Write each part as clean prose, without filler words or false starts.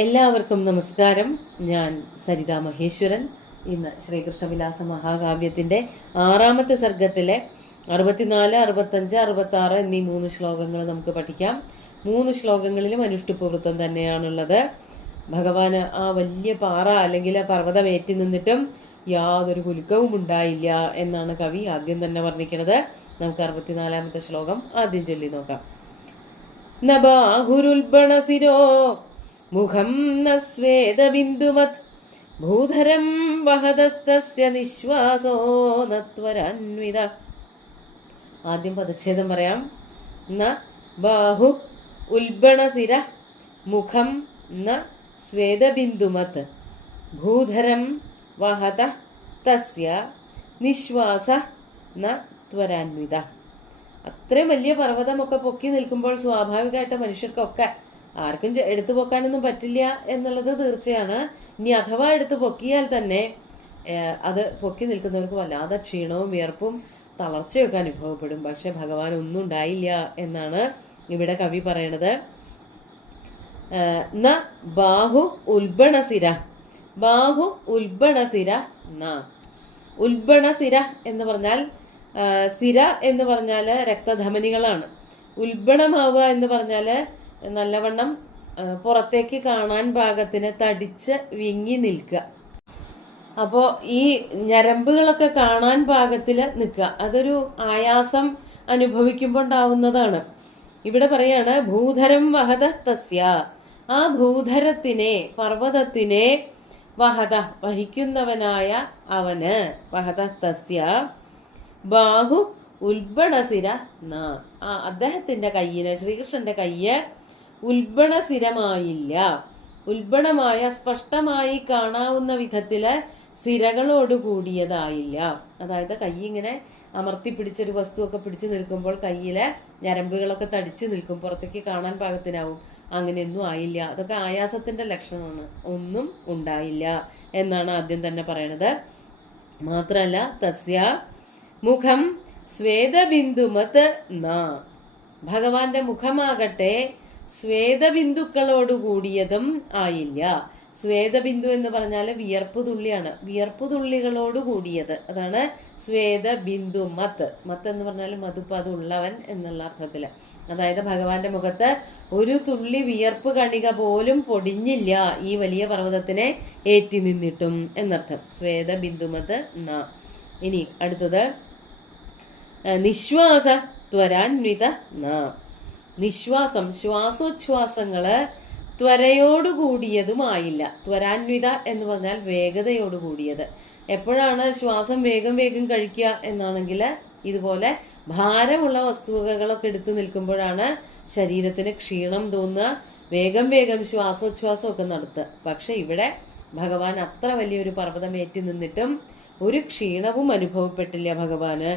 എല്ലാവർക്കും നമസ്കാരം. ഞാൻ സരിത മഹേശ്വരൻ. ഇന്ന് ശ്രീകൃഷ്ണവിലാസ മഹാകാവ്യത്തിന്റെ 6ാമത്തെ സർഗത്തിലെ 64, 65, 66 എന്നീ 3 ശ്ലോകങ്ങൾ നമുക്ക് പഠിക്കാം. 3 ശ്ലോകങ്ങളിലും അനുഷ്ഠിപ്പ് വൃത്തം തന്നെയാണുള്ളത്. ഭഗവാന് ആ വലിയ പാറ അല്ലെങ്കിൽ ആ പർവ്വതം ഏറ്റി നിന്നിട്ടും യാതൊരു കുലുക്കവും ഉണ്ടായില്ല എന്നാണ് കവി ആദ്യം തന്നെ വർണ്ണിക്കുന്നത്. നമുക്ക് 64ാമത്തെ ശ്ലോകം ആദ്യം ചൊല്ലി നോക്കാം. നബാഹുരുൽബണസിരോ മുഖം ന സ്വേദബിന്ദുമത് ഭൂധരം വഹദസ്തസ്യ നിശ്വാസോ നത്വരാന്വിത. ആദ്യം പദച്ഛേദം പറയാം. ന ബാഹു ഉൽബണസിര മുഖം ന സ്വേദബിന്ദുമത് ഭൂധരം വഹത തസ്യ നിശ്വാസ ന ത്വരാന്വിത. അത്രയും വലിയ പർവ്വതമൊക്കെ പൊക്കി നിൽക്കുമ്പോൾ സ്വാഭാവികമായിട്ട് മനുഷ്യർക്കൊക്കെ ആർക്കും എടുത്തു പൊക്കാനൊന്നും പറ്റില്ല എന്നുള്ളത് തീർച്ചയാണ്. ഇനി അഥവാ എടുത്തു പൊക്കിയാൽ തന്നെ അത് പൊക്കി നിൽക്കുന്നവർക്ക് വല്ലാതെ ക്ഷീണവും വിയർപ്പും തളർച്ചയൊക്കെ അനുഭവപ്പെടും. പക്ഷെ ഭഗവാൻ ഒന്നും ഉണ്ടായില്ല എന്നാണ് ഇവിടെ കവി പറയണത്. ന ബാഹു ഉൽബണസിര. ബാഹു ഉൽബണസിര. ന ഉൽബണസിര എന്ന് പറഞ്ഞാൽ സിര എന്ന് പറഞ്ഞാല് രക്തധമനികളാണ്. ഉൽബണമാവുക എന്ന് പറഞ്ഞാല് നല്ലവണ്ണം പുറത്തേക്ക് കാണാൻ പാകത്തിന് തടിച്ച് വിങ്ങി നിൽക്കുക. അപ്പോ ഈ ഞരമ്പുകളൊക്കെ കാണാൻ പാകത്തില് നിൽക്കുക. അതൊരു ആയാസം അനുഭവിക്കുമ്പോൾ ഉണ്ടാവുന്നതാണ്. ഇവിടെ പറയാണ് ഭൂധരം വഹത തസ്യ. ആ ഭൂധരത്തിനെ, പർവ്വതത്തിനെ, വഹത വഹിക്കുന്നവനായ അവന്, വഹത തസ്യ ബാഹു ഉൽബണസിര ന. ആ അദ്ദേഹത്തിന്റെ കയ്യിന്, ശ്രീകൃഷ്ണന്റെ കയ്യ് ഉൽബണസിരമായില്ല. ഉൽബണമായ സ്പഷ്ടമായി കാണാവുന്ന വിധത്തില് സിരകളോട് കൂടിയതായില്ല. അതായത് കൈ ഇങ്ങനെ അമർത്തി പിടിച്ചൊരു വസ്തുവൊക്കെ പിടിച്ചു നിൽക്കുമ്പോൾ കയ്യിലെ ഞരമ്പുകളൊക്കെ തടിച്ചു നിൽക്കും, പുറത്തേക്ക് കാണാൻ പാകത്തിനാവും. അങ്ങനെയൊന്നും ആയില്ല. അതൊക്കെ ആയാസത്തിന്റെ ലക്ഷണമാണ്. ഒന്നും ഉണ്ടായില്ല എന്നാണ് ആദ്യം തന്നെ പറയണത്. മാത്രല്ല തസ്യ മുഖം സ്വേദബിന്ദുമത് ന. ഭഗവാന്റെ മുഖമാകട്ടെ സ്വേദബിന്ദുക്കളോട് കൂടിയതും ആയില്ല. സ്വേദബിന്ദു എന്ന് പറഞ്ഞാൽ വിയർപ്പു തുള്ളിയാണ്. വിയർപ്പു തുള്ളികളോട് കൂടിയത്, അതാണ് സ്വേദബിന്ദു മത്ത്. മത്ത് എന്ന് പറഞ്ഞാൽ മധുപ്പത് ഉള്ളവൻ എന്നുള്ള അർത്ഥത്തില്. അതായത് ഭഗവാന്റെ മുഖത്ത് ഒരു തുള്ളി വിയർപ്പ് കണിക പോലും പൊടിഞ്ഞില്ല ഈ വലിയ പർവ്വതത്തിനെ ഏറ്റി നിന്നിട്ടും എന്നർത്ഥം. സ്വേദബിന്ദുമത് ന. ഇനി അടുത്തത് നിശ്വാസ ത്വരാന്വിത ന. നിശ്വാസം, ശ്വാസോച്ഛ്വാസങ്ങള് ത്വരയോടുകൂടിയതുമായില്ല. ത്വരാന്വിത എന്ന് പറഞ്ഞാൽ വേഗതയോട് കൂടിയത്. എപ്പോഴാണ് ശ്വാസം വേഗം വേഗം കഴിക്കുക എന്നാണെങ്കിൽ ഇതുപോലെ ഭാരമുള്ള വസ്തുവകകളൊക്കെ എടുത്തു നിൽക്കുമ്പോഴാണ് ശരീരത്തിന് ക്ഷീണം തോന്നുക, വേഗം വേഗം ശ്വാസോച്ഛ്വാസം ഒക്കെ നടത്തുക. പക്ഷെ ഇവിടെ ഭഗവാൻ അത്ര വലിയൊരു പർവ്വതം ഏറ്റി നിന്നിട്ടും ഒരു ക്ഷീണവും അനുഭവപ്പെട്ടില്ല ഭഗവാന്.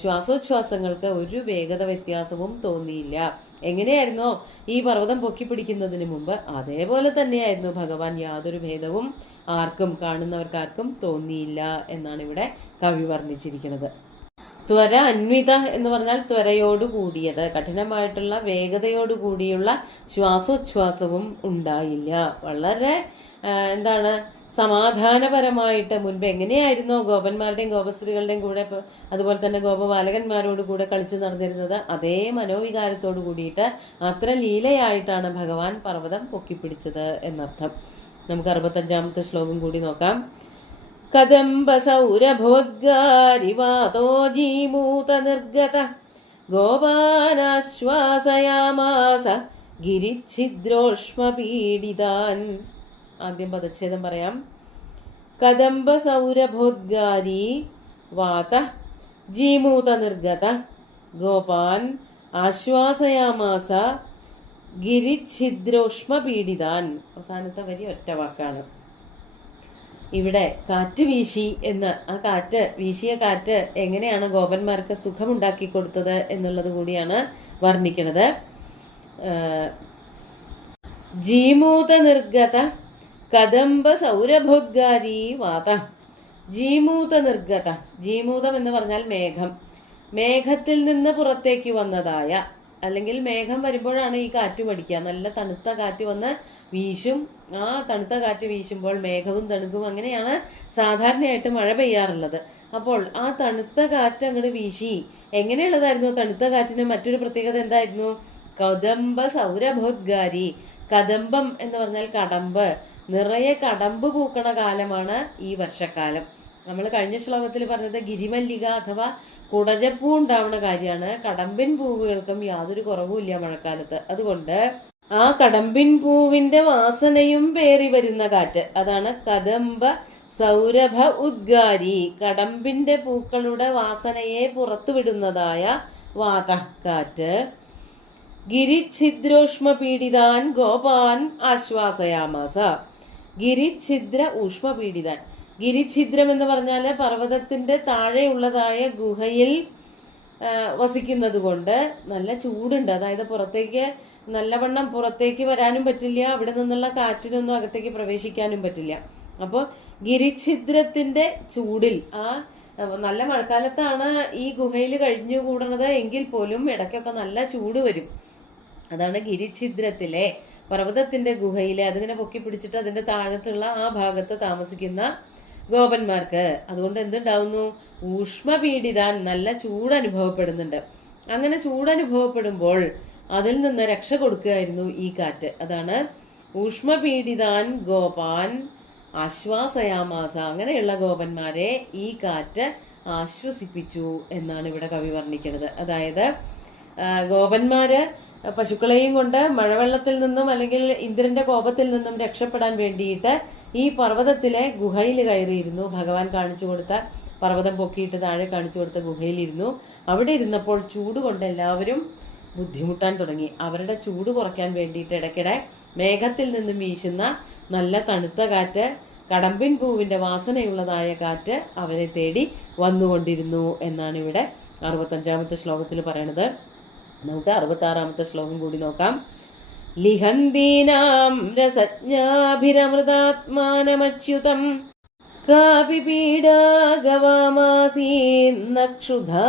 ശ്വാസോച്ഛ്വാസങ്ങൾക്ക് ഒരു വേഗത വ്യത്യാസവും തോന്നിയില്ല. എങ്ങനെയായിരുന്നോ ഈ പർവ്വതം പൊക്കി പിടിക്കുന്നതിന് മുമ്പ് അതേപോലെ തന്നെയായിരുന്നു ഭഗവാൻ. യാതൊരു ഭേദവും ആർക്കും, കാണുന്നവർക്കാർക്കും തോന്നിയില്ല എന്നാണ് ഇവിടെ കവി വർണ്ണിച്ചിരിക്കുന്നത്. ത്വര അന്വിത എന്ന് പറഞ്ഞാൽ ത്വരയോട് കൂടിയത്, കഠിനമായിട്ടുള്ള വേഗതയോട് കൂടിയുള്ള ശ്വാസോച്ഛ്വാസവും ഉണ്ടായില്ല. വളരെ സമാധാനപരമായിട്ട് മുൻപ് എങ്ങനെയായിരുന്നോ ഗോപന്മാരുടെയും ഗോപസ്ത്രീകളുടെയും കൂടെ, അതുപോലെ തന്നെ ഗോപബാലകന്മാരോട് കൂടെ കളിച്ചു നടന്നിരുന്നത്, അതേ മനോവികാരത്തോട് കൂടിയിട്ട് അത്ര ലീലയായിട്ടാണ് ഭഗവാൻ പർവ്വതം പൊക്കിപ്പിടിച്ചത് എന്നർത്ഥം. നമുക്ക് 65ാമത്തെ ശ്ലോകം കൂടി നോക്കാം. കദംബ സൗരഭോദ്ഗാരിവാതോ ജീമൂത നിർഗത ഗോപാനാശ്വാസയാമാസ ഗിരിച്ഛിദ്രോഷ്മ പീഡിതാൻ. ആദ്യം പദച്ഛേദം പറയാം. കദംബ സൗരഭോദ്ഗാരി വാത ജീമൂത നിർഗത ഗോപാൻ ആശ്വാസയാമാസ ഗിരിച്ഛിദ്രോഷ്മ പീഡിതാൻ. അവസാനത്തെ വരി ഒറ്റ വാക്കാണ്. ഇവിടെ കാറ്റ് വീശി എന്ന്, ആ കാറ്റ്, വീശിയ കാറ്റ് എങ്ങനെയാണ് ഗോപന്മാർക്ക് സുഖമുണ്ടാക്കി കൊടുത്തത് എന്നുള്ളത് കൂടിയാണ് വർണ്ണിക്കുന്നത്. ജീമൂത നിർഗത കദംബ സൗരഭോദ്ഗാരി വാത. ജീമൂത നിർഗത. ജീമൂതം എന്ന് പറഞ്ഞാൽ മേഘം. മേഘത്തിൽ നിന്ന് പുറത്തേക്ക് വന്നതായ, അല്ലെങ്കിൽ മേഘം വരുമ്പോഴാണ് ഈ കാറ്റ് പഠിക്കുക. നല്ല തണുത്ത കാറ്റ് വന്ന് വീശും. ആ തണുത്ത കാറ്റ് വീശുമ്പോൾ മേഘവും തണുക്കും. അങ്ങനെയാണ് സാധാരണയായിട്ട് മഴ പെയ്യാറുള്ളത്. അപ്പോൾ ആ തണുത്ത കാറ്റ് അങ്ങോട്ട് വീശി. എങ്ങനെയുള്ളതായിരുന്നു തണുത്ത കാറ്റിന് മറ്റൊരു പ്രത്യേകത എന്തായിരുന്നു? കദംബ സൗരഭോദ്ഗാരി. കദംബം എന്ന് പറഞ്ഞാൽ കടമ്പ്. നിറയെ കടമ്പ് പൂക്കണ കാലമാണ് ഈ വർഷക്കാലം. നമ്മൾ കഴിഞ്ഞ ശ്ലോകത്തിൽ പറഞ്ഞത് ഗിരിമല്ലിക അഥവാ കുടജപ്പൂ ഉണ്ടാവുന്ന കാര്യമാണ്. കടമ്പിൻ പൂവുകൾക്കും യാതൊരു കുറവുമില്ല മഴക്കാലത്ത്. അതുകൊണ്ട് ആ കടമ്പിൻ പൂവിന്റെ വാസനയും പേറി വരുന്ന കാറ്റ്, അതാണ് കദംബ സൗരഭ ഉദ്ഗാരി. കടമ്പിന്റെ പൂക്കളുടെ വാസനയെ പുറത്തുവിടുന്നതായ വാതക്കാറ്റ്. ഗിരിഛിദ്രോഷ്മ പീഡിതാൻ ഗോപാൻ ആശ്വാസയാമാസ. ഗിരിഛിദ്ര ഊഷ്മ പീഡിതാൻ. ഗിരിഛിദ്രം എന്ന് പറഞ്ഞാല് പർവ്വതത്തിന്റെ താഴെയുള്ളതായ ഗുഹയിൽ വസിക്കുന്നത് കൊണ്ട് നല്ല ചൂടുണ്ട്. അതായത് പുറത്തേക്ക് നല്ലവണ്ണം പുറത്തേക്ക് വരാനും പറ്റില്ല, അവിടെ നിന്നുള്ള കാറ്റിനൊന്നും അകത്തേക്ക് പ്രവേശിക്കാനും പറ്റില്ല. അപ്പോൾ ഗിരിഛിദ്രത്തിന്റെ ചൂടിൽ, ആ നല്ല മഴക്കാലത്താണ് ഈ ഗുഹയിൽ കഴിഞ്ഞുകൂടുന്നത് എങ്കിൽ പോലും ഇടയ്ക്കൊക്കെ നല്ല ചൂട് വരും. അതാണ് ഗിരിഛിദ്രത്തിലെ പർവ്വതത്തിന്റെ ഗുഹയിലെ അതിങ്ങനെ പൊക്കി പിടിച്ചിട്ട് അതിന്റെ താഴത്തുള്ള ആ ഭാഗത്ത് താമസിക്കുന്ന ഗോപന്മാർക്ക് അതുകൊണ്ട് എന്തുണ്ടാവുന്നു? ഊഷ്മപീഡിതാൻ, നല്ല ചൂട് അനുഭവപ്പെടുന്നുണ്ട്. അങ്ങനെ ചൂടനുഭവപ്പെടുമ്പോൾ അതിൽ നിന്ന് രക്ഷ കൊടുക്കുകയായിരുന്നു ഈ കാറ്റ്. അതാണ് ഊഷ്മപീഡിതാൻ ഗോപാൻ ആശ്വാസയാമാസ. അങ്ങനെയുള്ള ഗോപന്മാരെ ഈ കാറ്റ് ആശ്വസിപ്പിച്ചു എന്നാണ് ഇവിടെ കവി വർണ്ണിക്കുന്നത്. അതായത് ഗോപന്മാര് പശുക്കളെയും കൊണ്ട് മഴവെള്ളത്തിൽ നിന്നും അല്ലെങ്കിൽ ഇന്ദ്രന്റെ കോപത്തിൽ നിന്നും രക്ഷപ്പെടാൻ വേണ്ടിയിട്ട് ഈ പർവ്വതത്തിലെ ഗുഹയിൽ കയറിയിരുന്നു. ഭഗവാൻ കാണിച്ചു കൊടുത്ത, പർവ്വതം പൊക്കിയിട്ട് താഴെ കാണിച്ചു കൊടുത്ത ഗുഹയിലിരുന്നു. അവിടെ ഇരുന്നപ്പോൾ ചൂട് കൊണ്ട് എല്ലാവരും ബുദ്ധിമുട്ടാൻ തുടങ്ങി. അവരുടെ ചൂട് കുറയ്ക്കാൻ വേണ്ടിയിട്ട് ഇടയ്ക്കിടെ മേഘത്തിൽ നിന്നും വീശുന്ന നല്ല തണുത്ത കാറ്റ്, കടമ്പിൻ പൂവിന്റെ വാസനയുള്ളതായ കാറ്റ് അവരെ തേടി വന്നുകൊണ്ടിരുന്നു എന്നാണ് ഇവിടെ 65-ാമത്തെ ശ്ലോകത്തിൽ പറയണത്. നമുക്ക് 66-ാമത്തെ ശ്ലോകം കൂടി നോക്കാം. ലിഹന്തീനാം രസജ്ഞാഭിരമൃതാത്മാനമച്യുതം കാപി പീഡാ ഗവാമാസീന്ന ക്ഷുധാ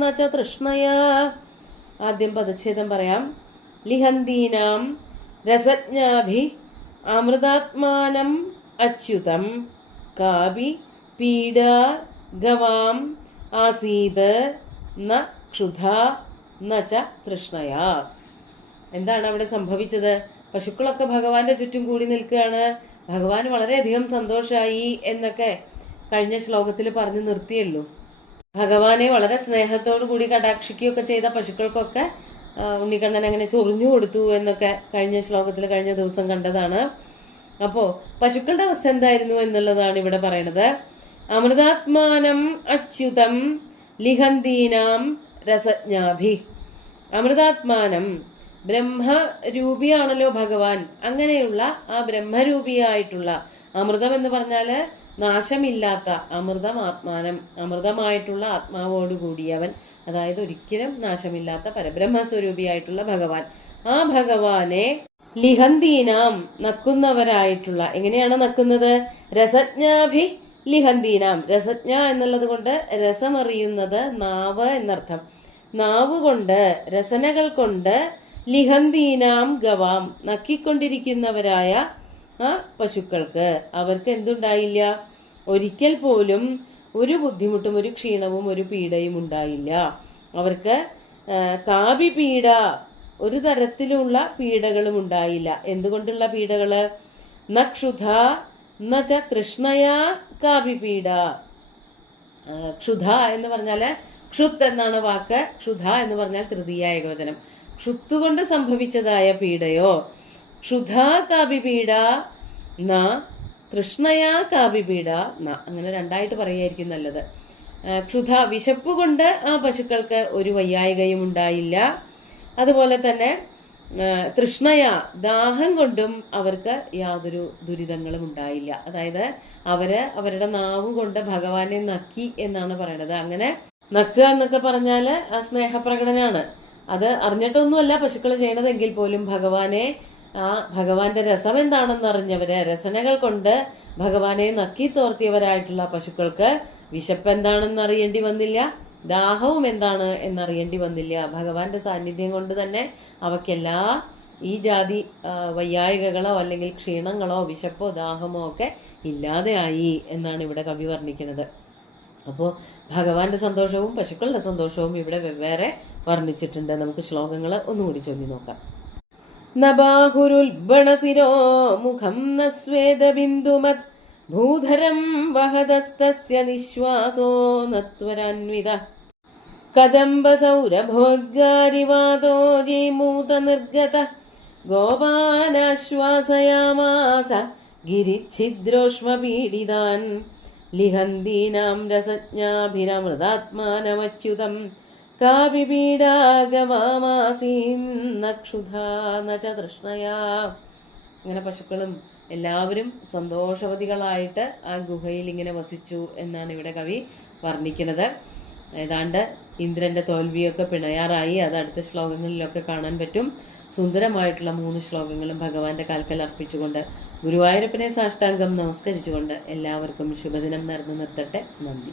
ന ച തൃഷ്ണയാ. ആദ്യം പദച്ഛേദം പറയാം. ലിഹന്തീനാം രസജ്ഞാഭി അമൃതാത്മാനം അച്യുതം കാപി പീഡാ ഗവാം ആസീത് ന ക്ഷുധാ ന ച തൃഷ്ണയാ. എന്താണ് അവിടെ സംഭവിച്ചത്? പശുക്കളൊക്കെ ഭഗവാന്റെ ചുറ്റും കൂടി നിൽക്കുകയാണ്. ഭഗവാൻ വളരെയധികം സന്തോഷമായി എന്നൊക്കെ കഴിഞ്ഞ ശ്ലോകത്തിൽ പറഞ്ഞു നിർത്തിയല്ലോ. ഭഗവാനെ വളരെ സ്നേഹത്തോടു കൂടി കടാക്ഷിക്കുകയൊക്കെ ചെയ്ത പശുക്കൾക്കൊക്കെ ഉണ്ണിക്കണ്ണൻ അങ്ങനെ ചൊറിഞ്ഞു കൊടുത്തു എന്നൊക്കെ കഴിഞ്ഞ ശ്ലോകത്തിൽ കഴിഞ്ഞ ദിവസം കണ്ടതാണ്. അപ്പോ പശുക്കളുടെ അവസ്ഥ എന്തായിരുന്നു എന്നുള്ളതാണ് ഇവിടെ പറയണത്. അമൃതാത്മാനം അച്യുതം ലിഹന്തീനാം രസജ്ഞാഭി. അമൃതാത്മാനം, ബ്രഹ്മരൂപിയാണല്ലോ ഭഗവാൻ. അങ്ങനെയുള്ള ആ ബ്രഹ്മരൂപിയായിട്ടുള്ള, അമൃതം എന്ന് പറഞ്ഞാല് നാശമില്ലാത്ത, അമൃതമാത്മാനം, അമൃതമായിട്ടുള്ള ആത്മാവോട് കൂടിയവൻ, അതായത് ഒരിക്കലും നാശമില്ലാത്ത പരബ്രഹ്മസ്വരൂപിയായിട്ടുള്ള ഭഗവാൻ. ആ ഭഗവാനെ ലിഹന്തീനാം, നക്കുന്നവരായിട്ടുള്ള. എങ്ങനെയാണ് നക്കുന്നത്? രസജ്ഞാഭി ലിഹന്തീനാം. രസജ്ഞ എന്നുള്ളത് കൊണ്ട് രസമറിയുന്നത് നാവ് എന്നർത്ഥം. നാവ് കൊണ്ട്, രസനകൾ കൊണ്ട്, ലിഹന്തീനാം ഗവാം, നക്കിക്കൊണ്ടിരിക്കുന്നവരായ ആ പശുക്കൾക്ക് അവർക്ക് എന്തുണ്ടായില്ല? ഒരിക്കൽ പോലും ഒരു ബുദ്ധിമുട്ടും ഒരു ക്ഷീണവും ഒരു പീഡയും ഉണ്ടായില്ല. അവർക്ക് കാപി പീഡ, ഒരു തരത്തിലുള്ള പീഡകളും ഉണ്ടായില്ല. എന്തുകൊണ്ടുള്ള പീഡകള്? ന ക്ഷുധ ന ച തൃഷ്ണയാ കാപി പീഡ. ക്ഷുധ എന്ന് പറഞ്ഞാല് ക്ഷുത് എന്നാണ് വാക്ക്. ക്ഷുധ എന്ന് പറഞ്ഞാൽ തൃതീയ ഏകവചനം. ക്ഷുത്തുകൊണ്ട് സംഭവിച്ചതായ പീഡയോ, ക്ഷുധാ കാപി പീഡ ന തൃഷ്ണയാ കാപി പീഡ ന, അങ്ങനെ രണ്ടായിട്ട് പറയുകയായിരിക്കും നല്ലത്. ക്ഷുധ, വിശപ്പ് കൊണ്ട് ആ പശുക്കൾക്ക് ഒരു വയ്യായികയും ഉണ്ടായില്ല. അതുപോലെ തന്നെ തൃഷ്ണയ, ദാഹം കൊണ്ടും അവർക്ക് യാതൊരു ദുരിതങ്ങളും ഉണ്ടായില്ല. അതായത് അവരുടെ നാവ് കൊണ്ട് ഭഗവാനെ നക്കി എന്നാണ് പറയണത്. അങ്ങനെ നക്കുക എന്നൊക്കെ പറഞ്ഞാല് ആ സ്നേഹപ്രകടനാണ്. അത് അറിഞ്ഞിട്ടൊന്നുമല്ല പശുക്കൾ ചെയ്യണതെങ്കിൽ പോലും ഭഗവാന്റെ രസം എന്താണെന്ന് അറിഞ്ഞവര്, രസനകൾ കൊണ്ട് ഭഗവാനെ നക്കി തോർത്തിയവരായിട്ടുള്ള പശുക്കൾക്ക് വിശപ്പ് എന്താണെന്ന് അറിയേണ്ടി വന്നില്ല, ദാഹവും എന്താണ് എന്നറിയേണ്ടി വന്നില്ല. ഭഗവാന്റെ സാന്നിധ്യം കൊണ്ട് തന്നെ അവയ്ക്കെല്ലാ ഈ ജാതി വയ്യായികകളോ അല്ലെങ്കിൽ ക്ഷീണങ്ങളോ വിശപ്പോ ദാഹമോ ഒക്കെ ഇല്ലാതെയായി എന്നാണ് ഇവിടെ കവി വർണ്ണിക്കുന്നത്. അപ്പോൾ ഭഗവാന്റെ സന്തോഷവും പശുക്കളുടെ സന്തോഷവും ഇവിടെ വെവ്വേറെ വർണ്ണിച്ചിട്ടുണ്ട്. നമുക്ക് ശ്ലോകങ്ങൾ ഒന്നുകൂടി ചൊല്ലി നോക്കാം. നബാഹുരുൽബണസിരോ മുഖം ന സ്വേദബിന്ദുമത് ഭൂധരം വഹദസ്തസ്യ നിശ്വാസോ നത്വരാന്വിത കദംബസൗരഭോദ്ഗാരിവാദോ ജീമൂത നിർഗത ഗോപാനാശ്വാസയാമാസ ഗിരിച്ഛിദ്രോഷ്മപീഡിതാൻ ലിഹന്തീനാം രസജ്ഞാഭിരമൃതാത്മാനമച്യുതം കാപി പീഡാഗമാസീന്ന ക്ഷുധാ ന ച തൃഷ്ണയാ. അങ്ങനെ പശുക്കളും എല്ലാവരും സന്തോഷവതികളായിട്ട് ആ ഗുഹയിൽ ഇങ്ങനെ വസിച്ചു എന്നാണ് ഇവിടെ കവി വർണ്ണിക്കുന്നത്. ഏതാണ്ട് ഇന്ദ്രന്റെ തോൽവിയൊക്കെ പിണയാറായി. അത് അടുത്ത ശ്ലോകങ്ങളിലൊക്കെ കാണാൻ പറ്റും. സുന്ദരമായിട്ടുള്ള 3 ശ്ലോകങ്ങളും ഭഗവാന്റെ കാൽക്കൽ അർപ്പിച്ചുകൊണ്ട് ഗുരുവായൂരപ്പനെ സാഷ്ടാംഗം നമസ്കരിച്ചുകൊണ്ട് എല്ലാവർക്കും ശുഭദിനം നേർന്നു നിർത്തട്ടെ. നന്ദി.